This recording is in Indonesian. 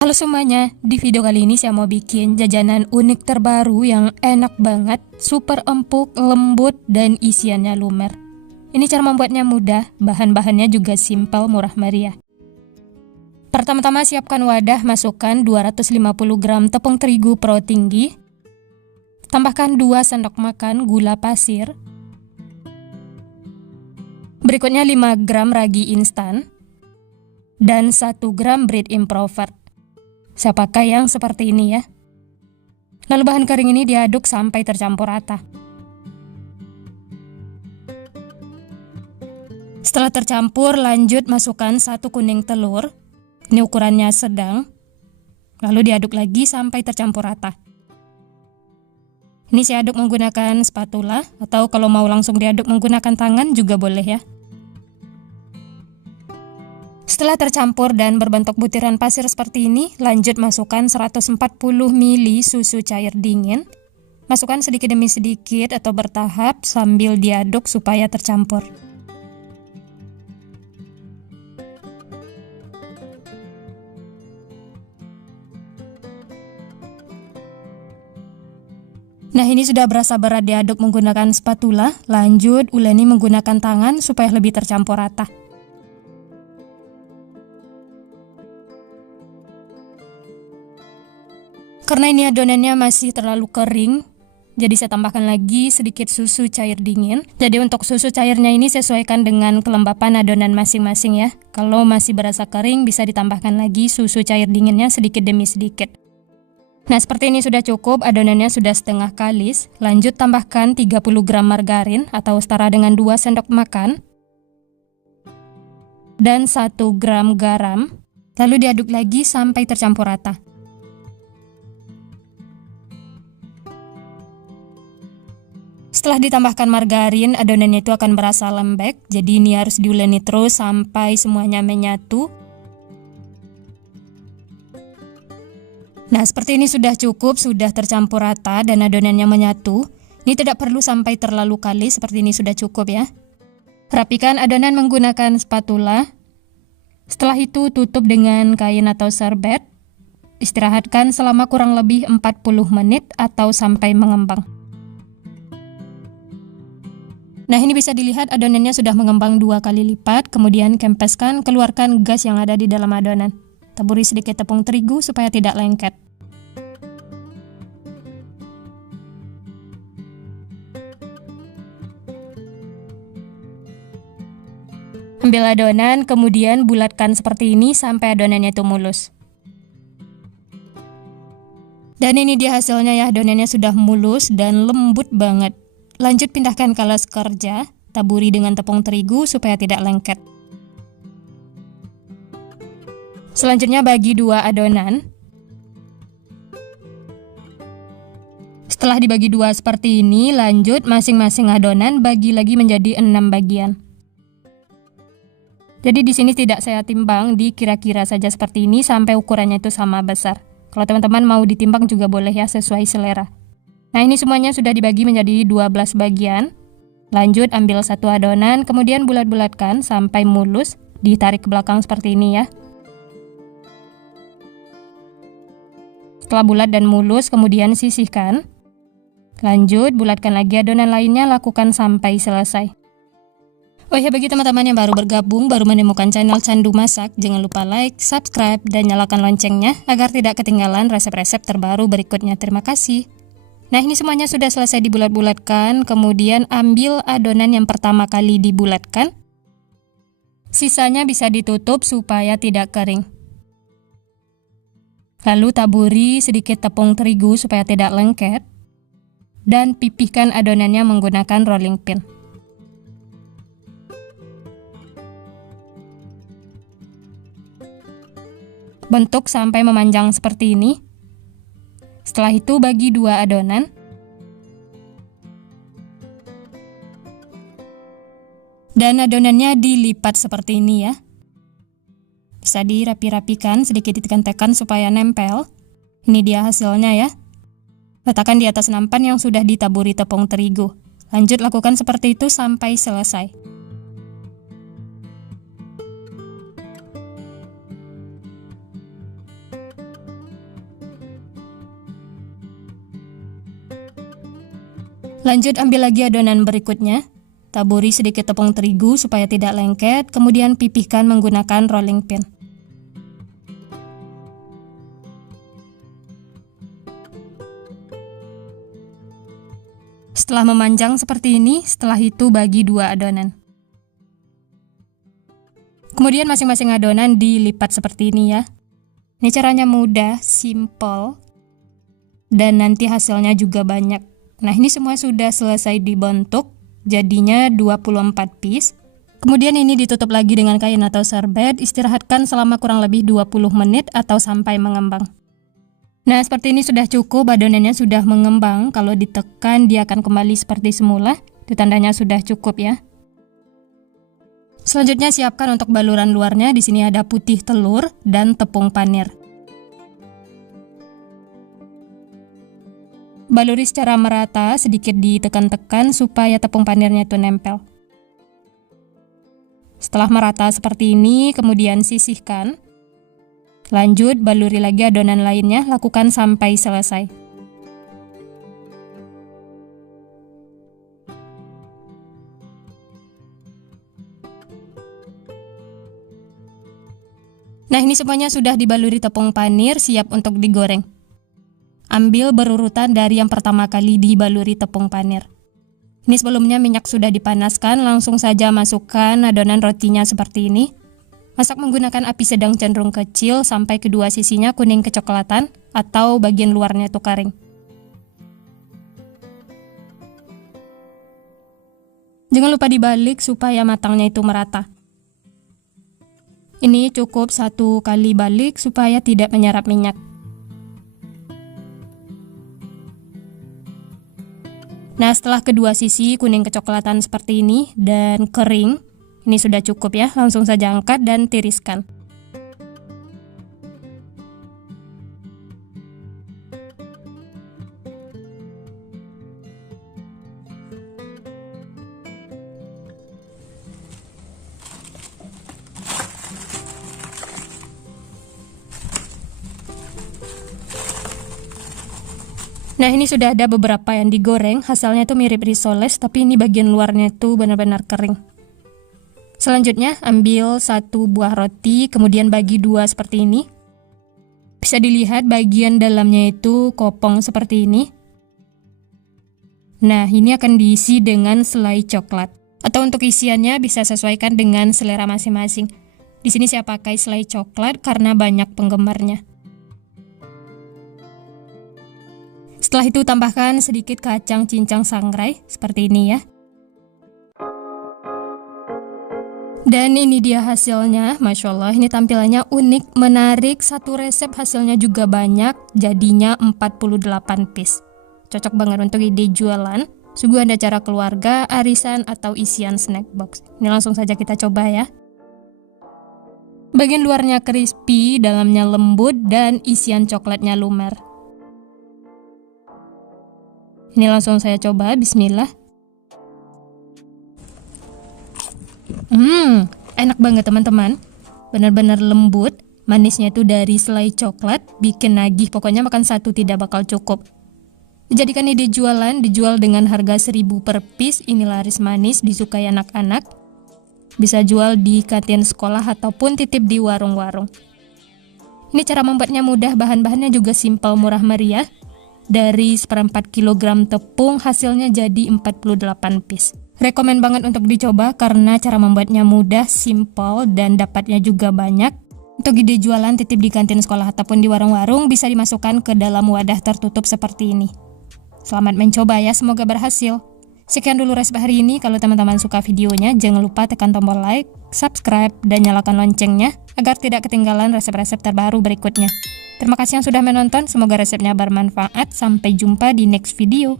Halo semuanya, di video kali ini saya mau bikin jajanan unik terbaru yang enak banget, super empuk, lembut, dan isiannya lumer. Ini cara membuatnya mudah, bahan-bahannya juga simpel, murah meriah. Pertama-tama siapkan wadah, masukkan 250 gram tepung terigu pro tinggi, tambahkan 2 sendok makan gula pasir, berikutnya 5 gram ragi instan, dan 1 gram bread improver. Saya pakai yang seperti ini ya. Lalu bahan kering ini diaduk sampai tercampur rata. Setelah tercampur, lanjut masukkan 1 kuning telur. Ini ukurannya sedang. Lalu diaduk lagi sampai tercampur rata. Ini saya aduk menggunakan spatula, atau kalau mau langsung diaduk menggunakan tangan juga boleh ya. Setelah tercampur dan berbentuk butiran pasir seperti ini, lanjut masukkan 140 ml susu cair dingin. Masukkan sedikit demi sedikit atau bertahap sambil diaduk supaya tercampur. Nah, ini sudah berasa berat diaduk menggunakan spatula. Lanjut uleni menggunakan tangan supaya lebih tercampur rata. Karena ini adonannya masih terlalu kering, jadi saya tambahkan lagi sedikit susu cair dingin. Jadi untuk susu cairnya ini sesuaikan dengan kelembapan adonan masing-masing ya. Kalau masih berasa kering, bisa ditambahkan lagi susu cair dinginnya sedikit demi sedikit. Nah, seperti ini sudah cukup, adonannya sudah setengah kalis. Lanjut tambahkan 30 gram margarin atau setara dengan 2 sendok makan. Dan 1 gram garam. Lalu diaduk lagi sampai tercampur rata. Setelah ditambahkan margarin, adonannya itu akan berasa lembek, jadi ini harus diuleni terus sampai semuanya menyatu. Nah, seperti ini sudah cukup, sudah tercampur rata dan adonannya menyatu. Ini tidak perlu sampai terlalu kalis, seperti ini sudah cukup ya. Rapikan adonan menggunakan spatula. Setelah itu tutup dengan kain atau serbet. Istirahatkan selama kurang lebih 40 menit atau sampai mengembang. Nah, ini bisa dilihat adonannya sudah mengembang 2 kali lipat, kemudian kempeskan, keluarkan gas yang ada di dalam adonan. Taburi sedikit tepung terigu supaya tidak lengket. Ambil adonan, kemudian bulatkan seperti ini sampai adonannya itu mulus. Dan ini dia hasilnya ya, adonannya sudah mulus dan lembut banget. Lanjut pindahkan ke alas kerja, taburi dengan tepung terigu supaya tidak lengket. Selanjutnya bagi 2 adonan. Setelah dibagi 2 seperti ini, lanjut masing-masing adonan bagi lagi menjadi 6 bagian. Jadi di sini tidak saya timbang, dikira-kira saja seperti ini sampai ukurannya itu sama besar. Kalau teman-teman mau ditimbang juga boleh ya, sesuai selera. Nah, ini semuanya sudah dibagi menjadi 12 bagian. Lanjut ambil 1 adonan, kemudian bulat-bulatkan sampai mulus, ditarik ke belakang seperti ini ya. Setelah bulat dan mulus, kemudian sisihkan. Lanjut bulatkan lagi adonan lainnya, lakukan sampai selesai. Oh ya, bagi teman-teman yang baru bergabung, baru menemukan channel Candu Masak, jangan lupa like, subscribe, dan nyalakan loncengnya agar tidak ketinggalan resep-resep terbaru berikutnya. Terima kasih. Nah, ini semuanya sudah selesai dibulat-bulatkan, kemudian ambil adonan yang pertama kali dibulatkan. Sisanya bisa ditutup supaya tidak kering. Lalu taburi sedikit tepung terigu supaya tidak lengket. Dan pipihkan adonannya menggunakan rolling pin. Bentuk sampai memanjang seperti ini. Setelah itu bagi 2 adonan. Dan adonannya dilipat seperti ini ya. Bisa dirapi-rapikan, sedikit ditekan-tekan supaya nempel. Ini dia hasilnya ya. Letakkan di atas nampan yang sudah ditaburi tepung terigu. Lanjut lakukan seperti itu sampai selesai. Lanjut ambil lagi adonan berikutnya. Taburi sedikit tepung terigu supaya tidak lengket, kemudian pipihkan menggunakan rolling pin. Setelah memanjang seperti ini, setelah itu bagi 2 adonan. Kemudian masing-masing adonan dilipat seperti ini ya. Ini caranya mudah, simple, dan nanti hasilnya juga banyak. Nah, ini semua sudah selesai dibentuk, jadinya 24 piece. Kemudian ini ditutup lagi dengan kain atau serbet, istirahatkan selama kurang lebih 20 menit atau sampai mengembang. Nah, seperti ini sudah cukup, adonannya sudah mengembang. Kalau ditekan, dia akan kembali seperti semula. Itu tandanya sudah cukup ya. Selanjutnya siapkan untuk baluran luarnya. Di sini ada putih telur dan tepung panir. Baluri secara merata, sedikit ditekan-tekan supaya tepung panirnya itu nempel. Setelah merata seperti ini, kemudian sisihkan. Lanjut, baluri lagi adonan lainnya, lakukan sampai selesai. Nah, ini semuanya sudah dibaluri tepung panir, siap untuk digoreng. Ambil berurutan dari yang pertama kali dibaluri tepung panir. Ini sebelumnya minyak sudah dipanaskan, langsung saja masukkan adonan rotinya seperti ini. Masak menggunakan api sedang cenderung kecil sampai kedua sisinya kuning kecoklatan atau bagian luarnya itu kering. Jangan lupa dibalik supaya matangnya itu merata. Ini cukup 1 kali balik supaya tidak menyerap minyak. Nah, setelah kedua sisi kuning kecoklatan seperti ini dan kering, ini sudah cukup ya, langsung saja angkat dan tiriskan. Nah, ini sudah ada beberapa yang digoreng, hasilnya itu mirip risoles, tapi ini bagian luarnya itu benar-benar kering. Selanjutnya, ambil 1 buah roti, kemudian bagi 2 seperti ini. Bisa dilihat bagian dalamnya itu kopong seperti ini. Nah, ini akan diisi dengan selai coklat. Atau untuk isiannya bisa sesuaikan dengan selera masing-masing. Di sini saya pakai selai coklat karena banyak penggemarnya. Setelah itu tambahkan sedikit kacang cincang sangrai seperti ini ya. Dan ini dia hasilnya, Masya Allah, ini tampilannya unik, menarik, satu resep hasilnya juga banyak, jadinya 48 piece. Cocok banget untuk ide jualan, suguhan acara keluarga, arisan, atau isian snack box. Ini langsung saja kita coba ya. Bagian luarnya crispy, dalamnya lembut, dan isian coklatnya lumer. Ini langsung saya coba, bismillah. Enak banget teman-teman. Benar-benar lembut, manisnya itu dari selai coklat, bikin nagih, pokoknya makan satu tidak bakal cukup. Dijadikan ide jualan, dijual dengan harga 1.000 per piece, ini laris manis, disukai anak-anak. Bisa jual di kantin sekolah ataupun titip di warung-warung. Ini cara membuatnya mudah, bahan-bahannya juga simpel, murah meriah. Dari 1/4 kg tepung hasilnya jadi 48 piece. Rekomen banget untuk dicoba karena cara membuatnya mudah, simple, dan dapatnya juga banyak. Untuk ide jualan titip di kantin sekolah ataupun di warung-warung bisa dimasukkan ke dalam wadah tertutup seperti ini. Selamat mencoba ya, semoga berhasil. Sekian dulu resep hari ini. Kalau teman-teman suka videonya, jangan lupa tekan tombol like, subscribe, dan nyalakan loncengnya agar tidak ketinggalan resep-resep terbaru berikutnya. Terima kasih yang sudah menonton, semoga resepnya bermanfaat. Sampai jumpa di next video.